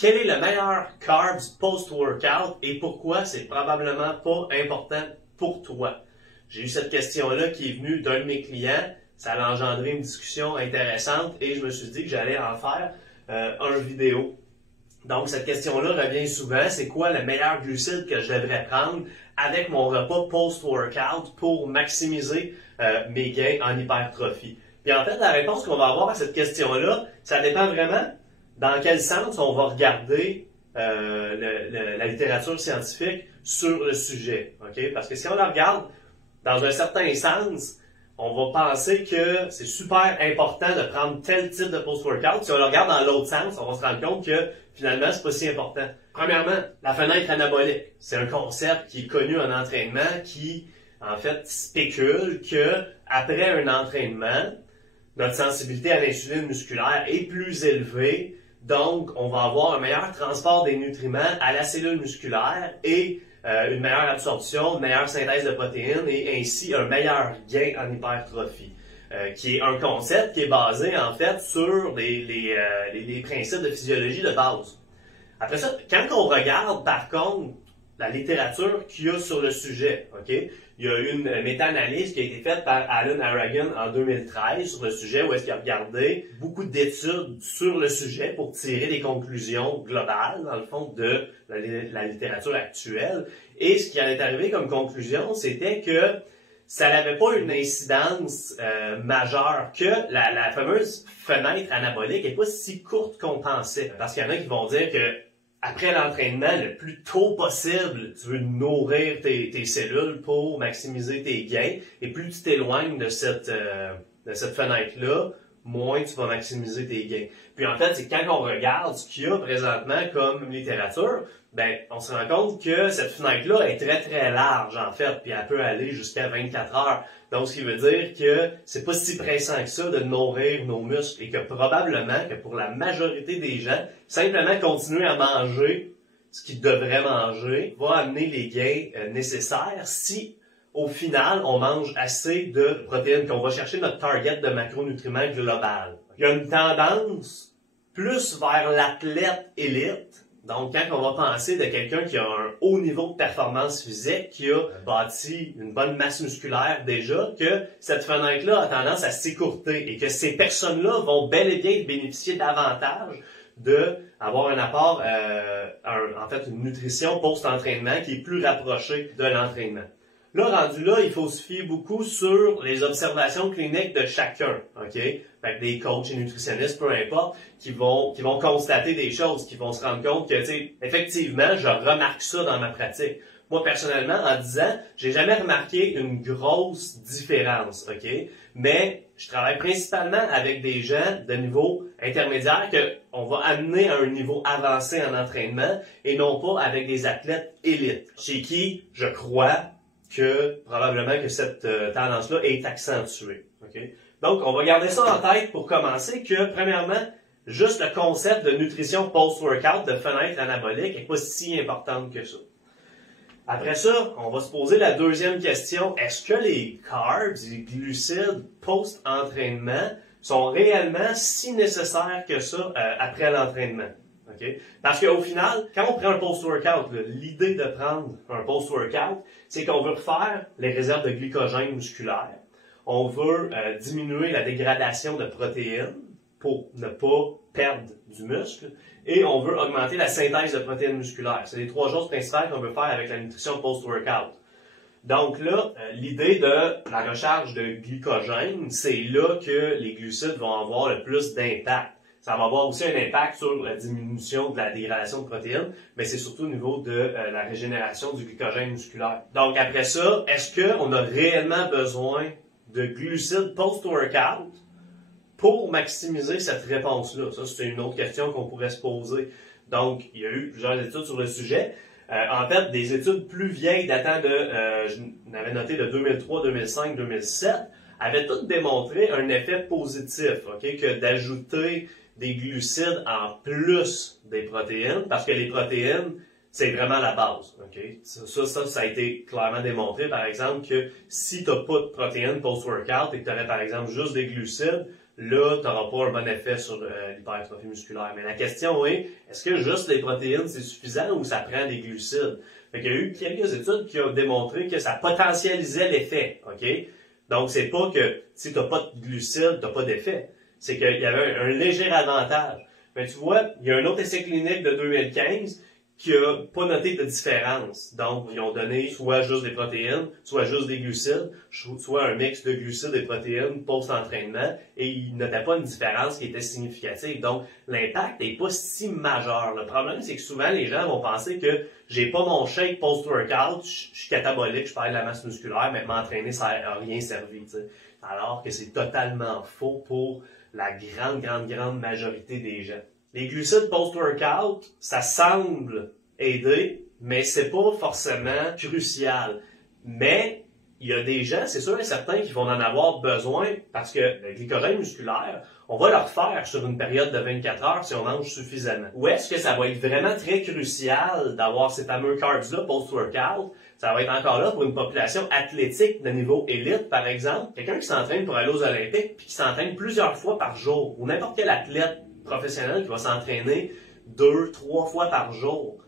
Quel est le meilleur carbs post-workout et pourquoi c'est probablement pas important pour toi? J'ai eu cette question-là qui est venue d'un de mes clients. Ça a engendré une discussion intéressante et je me suis dit que j'allais en faire une vidéo. Donc, cette question-là revient souvent. C'est quoi le meilleur glucide que je devrais prendre avec mon repas post-workout pour maximiser mes gains en hypertrophie? Puis en fait, la réponse qu'on va avoir à cette question-là, ça dépend vraiment dans quel sens on va regarder la littérature scientifique sur le sujet. Okay? Parce que si on la regarde dans un certain sens, on va penser que c'est super important de prendre tel type de post-workout. Si on le regarde dans l'autre sens, on va se rendre compte que finalement, c'est pas si important. Premièrement, la fenêtre anabolique. C'est un concept qui est connu en entraînement qui, en fait, spécule que après un entraînement, notre sensibilité à l'insuline musculaire est plus élevée. Donc, on va avoir un meilleur transport des nutriments à la cellule musculaire et une meilleure absorption, une meilleure synthèse de protéines et ainsi un meilleur gain en hypertrophie. Qui est un concept qui est basé en fait sur les principes de physiologie de base. Après ça, quand on regarde par contre la littérature qu'il y a sur le sujet, okay, il y a une méta-analyse qui a été faite par Alan Aragon en 2013 sur le sujet où est-ce qu'il a regardé beaucoup d'études sur le sujet pour tirer des conclusions globales, dans le fond, de la littérature actuelle. Et ce qui en est arrivé comme conclusion, c'était que ça n'avait pas une incidence majeure, que la fameuse fenêtre anabolique n'est pas si courte qu'on pensait. Parce qu'il y en a qui vont dire que après l'entraînement, le plus tôt possible, tu veux nourrir tes cellules pour maximiser tes gains. Et plus tu t'éloignes de cette fenêtre-là, moins tu vas maximiser tes gains. Puis en fait, c'est quand on regarde ce qu'il y a présentement comme littérature, ben, on se rend compte que cette fenêtre-là est très très large en fait, puis elle peut aller jusqu'à 24 heures. Donc, ce qui veut dire que c'est pas si pressant que ça de nourrir nos muscles et que probablement que pour la majorité des gens, simplement continuer à manger ce qu'ils devraient manger va amener les gains nécessaires si au final, on mange assez de protéines, qu'on va chercher notre target de macronutriments global. Il y a une tendance plus vers l'athlète élite. Donc, quand on va penser de quelqu'un qui a un haut niveau de performance physique, qui a bâti une bonne masse musculaire déjà, que cette fenêtre-là a tendance à s'écourter et que ces personnes-là vont bel et bien bénéficier davantage d'avoir un apport, en fait, une nutrition post-entraînement qui est plus rapprochée de l'entraînement. Là, rendu là, il faut se fier beaucoup sur les observations cliniques de chacun, ok? Fait que des coachs et nutritionnistes, peu importe, qui vont constater des choses, qui vont se rendre compte que, tu sais, effectivement, je remarque ça dans ma pratique. Moi, personnellement, en 10 ans, j'ai jamais remarqué une grosse différence, ok? Mais je travaille principalement avec des gens de niveau intermédiaire qu'on va amener à un niveau avancé en entraînement et non pas avec des athlètes élites, chez qui, je crois, que probablement que cette tendance-là est accentuée. Okay? Donc, on va garder ça en tête pour commencer que, premièrement, juste le concept de nutrition post-workout, de fenêtre anabolique, n'est pas si importante que ça. Après ça, on va se poser la deuxième question. Est-ce que les carbs, les glucides post-entraînement sont réellement si nécessaires que ça après l'entraînement? Okay? Parce qu'au final, quand on prend un post-workout, l'idée de prendre un post-workout, c'est qu'on veut refaire les réserves de glycogène musculaire. On veut diminuer la dégradation de protéines pour ne pas perdre du muscle. Et on veut augmenter la synthèse de protéines musculaires. C'est les trois choses principales qu'on veut faire avec la nutrition post-workout. Donc là, l'idée de la recharge de glycogène, c'est là que les glucides vont avoir le plus d'impact. Ça va avoir aussi un impact sur la diminution de la dégradation de protéines, mais c'est surtout au niveau de la régénération du glycogène musculaire. Donc après ça, est-ce qu'on a réellement besoin de glucides post-workout pour maximiser cette réponse-là? Ça, c'est une autre question qu'on pourrait se poser. Donc, il y a eu plusieurs études sur le sujet. En fait, des études plus vieilles datant de, je n'avais noté de 2003, 2005, 2007, avaient toutes démontré un effet positif, okay, que d'ajouter des glucides en plus des protéines, parce que les protéines, c'est vraiment la base. Okay? Ça a été clairement démontré, par exemple, que si tu n'as pas de protéines post-workout et que tu aurais, par exemple, juste des glucides, là, tu n'auras pas un bon effet sur l'hypertrophie musculaire. Mais la question est, est-ce que juste les protéines, c'est suffisant ou ça prend des glucides? Fait qu'il y a eu quelques études qui ont démontré que ça potentialisait l'effet, OK? Donc, c'est pas que si tu n'as pas de glucides, tu n'as pas d'effet. C'est qu'il y avait un léger avantage. Mais tu vois, il y a un autre essai clinique de 2015 qui a pas noté de différence. Donc, ils ont donné soit juste des protéines, soit juste des glucides, soit un mix de glucides et protéines post-entraînement, et ils notaient pas une différence qui était significative. Donc, l'impact n'est pas si majeur. Le problème, c'est que souvent, les gens vont penser que j'ai pas mon shake post-workout, je suis catabolique, je perds de la masse musculaire, mais m'entraîner, ça n'a rien servi, tu sais. Alors que c'est totalement faux pour la grande majorité des gens. Les glucides post-workout, ça semble aider, mais c'est pas forcément crucial. Mais il y a des gens, c'est sûr et certain, qui vont en avoir besoin parce que le glycogène musculaire, on va le refaire sur une période de 24 heures si on mange suffisamment. Ou est-ce que ça va être vraiment très crucial d'avoir ces fameux carbs-là post-workout? Ça va être encore là pour une population athlétique de niveau élite, par exemple. Quelqu'un qui s'entraîne pour aller aux Olympiques puis qui s'entraîne plusieurs fois par jour, ou n'importe quel athlète professionnel qui va s'entraîner 2-3 fois par jour.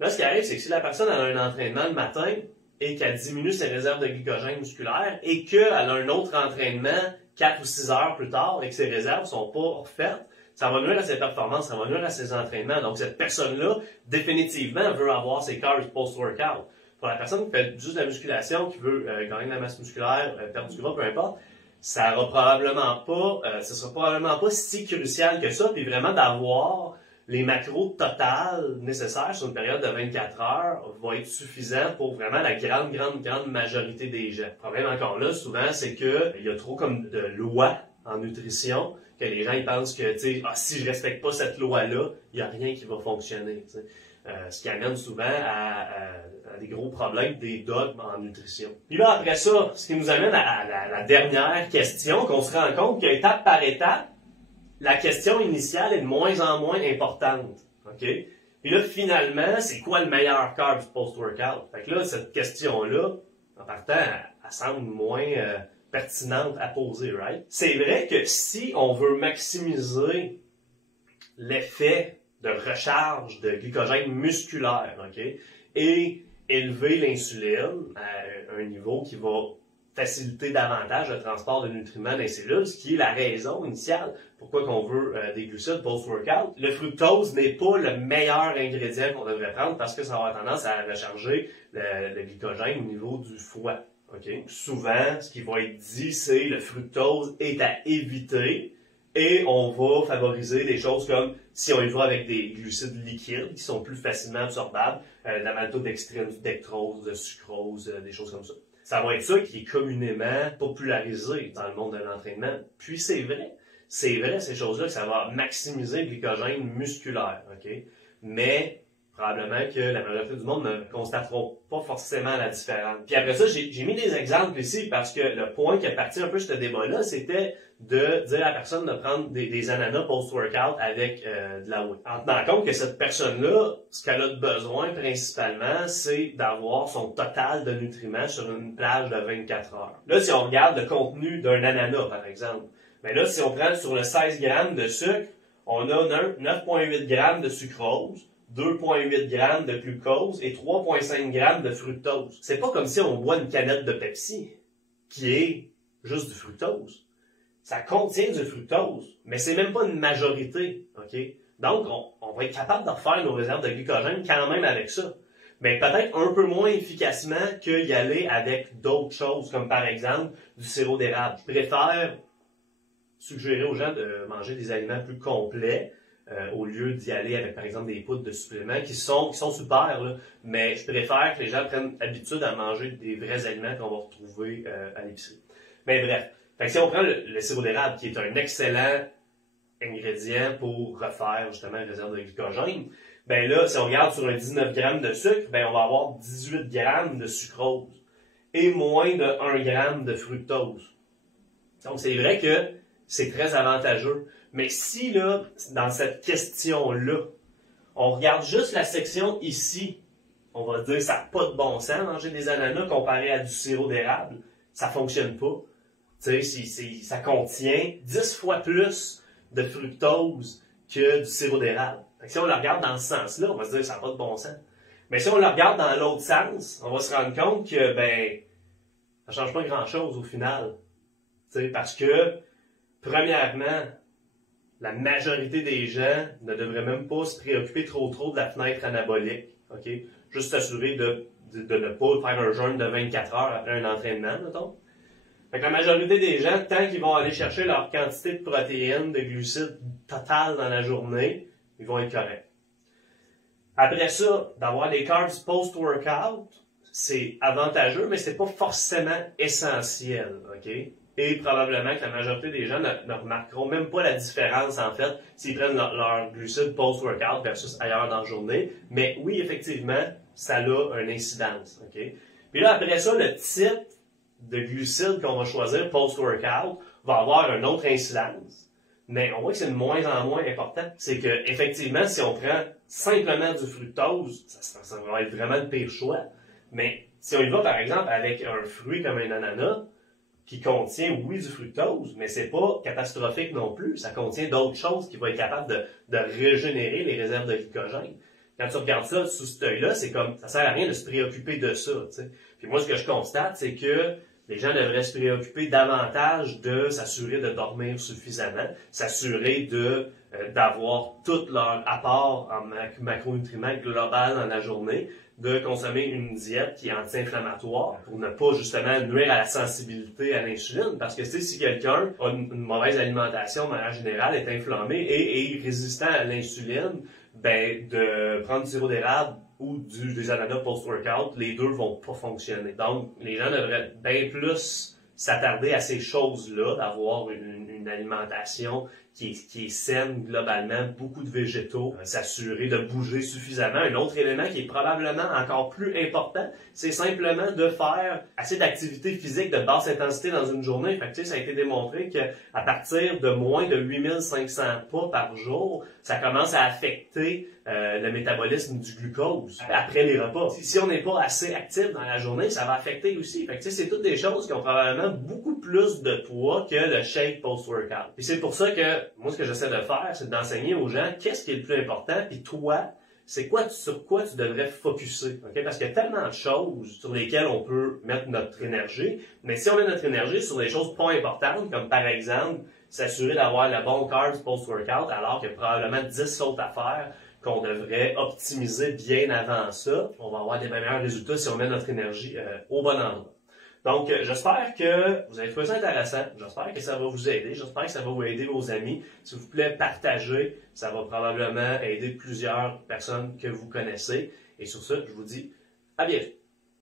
Là, ce qui arrive, c'est que si la personne a un entraînement le matin et qu'elle diminue ses réserves de glycogène musculaire et qu'elle a un autre entraînement 4 ou 6 heures plus tard et que ses réserves sont pas refaites, ça va nuire à ses performances, ça va nuire à ses entraînements. Donc, cette personne-là, définitivement, veut avoir ses carbs post-workout. Pour la personne qui fait juste de la musculation, qui veut gagner de la masse musculaire, perdre du gras, peu importe, ça sera probablement pas si crucial que ça, puis vraiment d'avoir les macros totales nécessaires sur une période de 24 heures va être suffisant pour vraiment la grande majorité des gens. Le problème encore là, souvent, c'est que il y a trop comme de lois en nutrition que les gens ils pensent que, tu sais, si je respecte pas cette loi-là, il n'y a rien qui va fonctionner. Ce qui amène souvent à des gros problèmes, des dogmes en nutrition. Puis là, après ça, ce qui nous amène à la dernière question, qu'on se rend compte qu'étape par étape, la question initiale est de moins en moins importante. OK? Puis là, finalement, c'est quoi le meilleur carb post-workout? Fait que là, cette question-là, en partant, elle semble moins pertinente à poser, right? C'est vrai que si on veut maximiser l'effet de recharge de glycogène musculaire, OK? Et élever l'insuline à un niveau qui va faciliter davantage le transport de nutriments dans les cellules, ce qui est la raison initiale pourquoi on veut des glucides post-workout. Le fructose n'est pas le meilleur ingrédient qu'on devrait prendre parce que ça va avoir tendance à recharger le glycogène au niveau du foie. Okay? Souvent, ce qui va être dit, c'est le fructose est à éviter. Et on va favoriser des choses comme, si on y va avec des glucides liquides qui sont plus facilement absorbables, de la maltodextrine, du dextrose, de sucrose, des choses comme ça. Ça va être ça qui est communément popularisé dans le monde de l'entraînement. Puis c'est vrai ces choses-là, que ça va maximiser le glycogène musculaire, ok? Mais probablement que la majorité du monde ne constateront pas forcément la différence. Puis après ça, j'ai mis des exemples ici parce que le point qui est parti un peu de ce débat-là, c'était de dire à la personne de prendre des ananas post-workout avec de la whey. En tenant compte que cette personne-là, ce qu'elle a de besoin principalement, c'est d'avoir son total de nutriments sur une plage de 24 heures. Là, si on regarde le contenu d'un ananas, par exemple, mais là, si on prend sur le 16 grammes de sucre, on a 9,8 grammes de sucrose, 2,8 grammes de glucose et 3,5 grammes de fructose. C'est pas comme si on boit une canette de Pepsi, qui est juste du fructose. Ça contient du fructose, mais c'est même pas une majorité, ok? Donc, on va être capable de refaire nos réserves de glycogène quand même avec ça. Mais peut-être un peu moins efficacement qu'y aller avec d'autres choses, comme par exemple du sirop d'érable. Je préfère suggérer aux gens de manger des aliments plus complets, au lieu d'y aller avec, par exemple, des poudres de suppléments qui sont super, là, mais je préfère que les gens prennent habitude à manger des vrais aliments qu'on va retrouver à l'épicerie. Mais bref, fait que si on prend le sirop d'érable, qui est un excellent ingrédient pour refaire justement une réserve de glycogène, ben là, si on regarde sur un 19 grammes de sucre, ben on va avoir 18 grammes de sucrose et moins de 1 gramme de fructose. Donc c'est vrai que c'est très avantageux. Mais si, là, dans cette question-là, on regarde juste la section ici, on va dire que ça n'a pas de bon sens manger des ananas comparé à du sirop d'érable, ça fonctionne pas. Tu sais, ça contient 10 fois plus de fructose que du sirop d'érable. Si on le regarde dans ce sens-là, on va se dire que ça n'a pas de bon sens. Mais si on le regarde dans l'autre sens, on va se rendre compte que, ben, ça change pas grand-chose au final. Tu sais, parce que, premièrement, la majorité des gens ne devraient même pas se préoccuper trop de la fenêtre anabolique. OK? Juste s'assurer de ne pas faire un jeûne de 24 heures après un entraînement, mettons. Fait que la majorité des gens, tant qu'ils vont aller chercher leur quantité de protéines, de glucides totales dans la journée, ils vont être corrects. Après ça, d'avoir des carbs post-workout, c'est avantageux, mais c'est pas forcément essentiel, OK? Et probablement que la majorité des gens ne remarqueront même pas la différence, en fait, s'ils prennent leur glucides post-workout versus ailleurs dans la journée. Mais oui, effectivement, ça a une incidence, OK? Puis là, après ça, le type de glucides qu'on va choisir post-workout va avoir une autre incidence. Mais on voit que c'est de moins en moins important. C'est que, effectivement, si on prend simplement du fructose, ça va être vraiment le pire choix. Mais si on y va, par exemple, avec un fruit comme un ananas, qui contient, oui, du fructose, mais c'est pas catastrophique non plus. Ça contient d'autres choses qui vont être capables de régénérer les réserves de glycogène. Quand tu regardes ça sous cet œil-là, c'est comme, ça sert à rien de se préoccuper de ça, tu sais. Puis moi, ce que je constate, c'est que les gens devraient se préoccuper davantage de s'assurer de dormir suffisamment, s'assurer d'avoir tout leur apport en macronutriments global dans la journée, de consommer une diète qui est anti-inflammatoire pour ne pas justement nuire à la sensibilité à l'insuline. Parce que tu sais, si quelqu'un a une mauvaise alimentation de manière générale, est inflammé et est résistant à l'insuline, ben de prendre du sirop d'érable ou des ananas post-workout, les deux vont pas fonctionner. Donc, les gens devraient bien plus s'attarder à ces choses-là, d'avoir une alimentation qui est saine globalement, beaucoup de végétaux, s'assurer de bouger suffisamment. Un autre élément qui est probablement encore plus important, c'est simplement de faire assez d'activité physique de basse intensité dans une journée. Fait que, tu sais, ça a été démontré qu'à partir de moins de 8500 pas par jour, ça commence à affecter le métabolisme du glucose après les repas. Si on n'est pas assez actif dans la journée, ça va affecter aussi. Fait que, tu sais, c'est toutes des choses qui ont probablement beaucoup plus de poids que le shake post-workout. Et c'est pour ça que moi, ce que j'essaie de faire, c'est d'enseigner aux gens qu'est-ce qui est le plus important, puis toi, c'est quoi sur quoi tu devrais focusser. Okay? Parce qu'il y a tellement de choses sur lesquelles on peut mettre notre énergie, mais si on met notre énergie sur des choses pas importantes, comme par exemple s'assurer d'avoir le bon carbs post-workout, alors qu'il y a probablement 10 autres affaires qu'on devrait optimiser bien avant ça, on va avoir des meilleurs résultats si on met notre énergie au bon endroit. Donc, j'espère que vous avez trouvé ça intéressant. J'espère que ça va vous aider. J'espère que ça va vous aider vos amis. S'il vous plaît, partagez. Ça va probablement aider plusieurs personnes que vous connaissez. Et sur ce, je vous dis à bientôt.